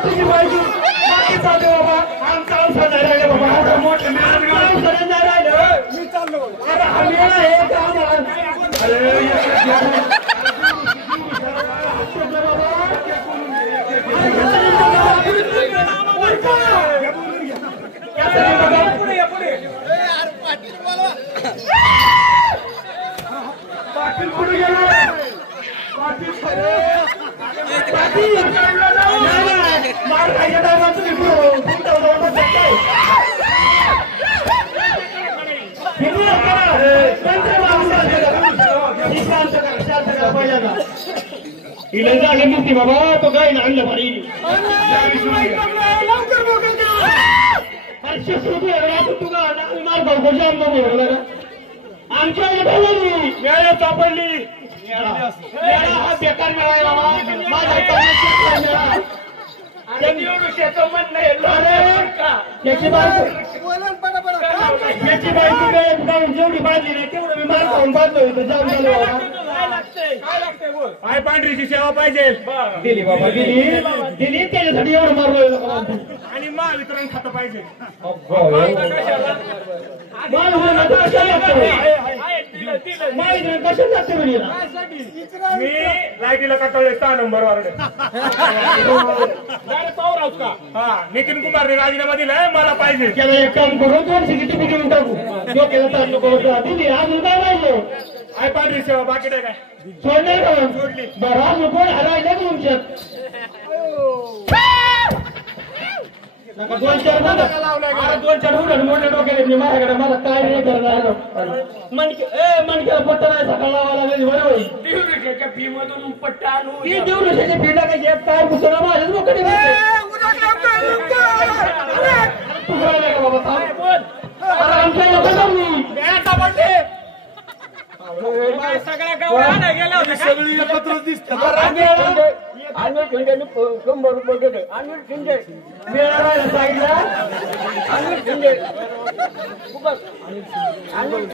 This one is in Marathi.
तुझी बायको बाकी चालू बाबा आमचा औषध राहिले बाबा आता मोठं औषध नाही राहिलं मी चाललो अरे आम्ही हे काम पाटील पुढे गेला पाटील मार खायच्या टायमात तुम्ही हिला झालं मुक्ती बाबा तो काय ना आणलं भारी 500 रुपये तू का मार भाऊ जाम आमच्या वेळेला सापडली हा बेकार मिळाला माझा जेवढी बांधली नाही तेवढं मी मार खाऊन बांधलो जाम झालो काय पांढरीची सेवा पाहिजे दिली बाबा दिली त्याच्यासाठी एवढं मारलो आणि महावितरण खातं पाहिजे कशाला लागते मी लाईटीला काटवले 6 नंबर वारडे हा नितीन कुमारने राजीनामा दिलाय मला पाहिजे त्याला एक काम करून 200 टिपी देऊन टाकू डोक्याला ताण नको दिली अजून काय पाहिजे आय पांढरी सेवा बाकी काय सोडणार का सोडली बरं अजून कोण हरायला तुमच्यात 2-4 उडण मोठ्या डोक्याने माझ्याकडे मला काय नाही करणार मनक्याला पट्टा नाही सकाळ लावायला लागेल बरोबर दिवसाच्या फी मधून पट्टा आणू दिवसाच्या फीला काही येत काय पुसला माझ्याच मोकडी सगळ्या गावाला गेला होता सगळी एकत्र दिसतात 100 रुपये देते आम्ही शिंदे मिळाला साईडला आम्ही शिंदे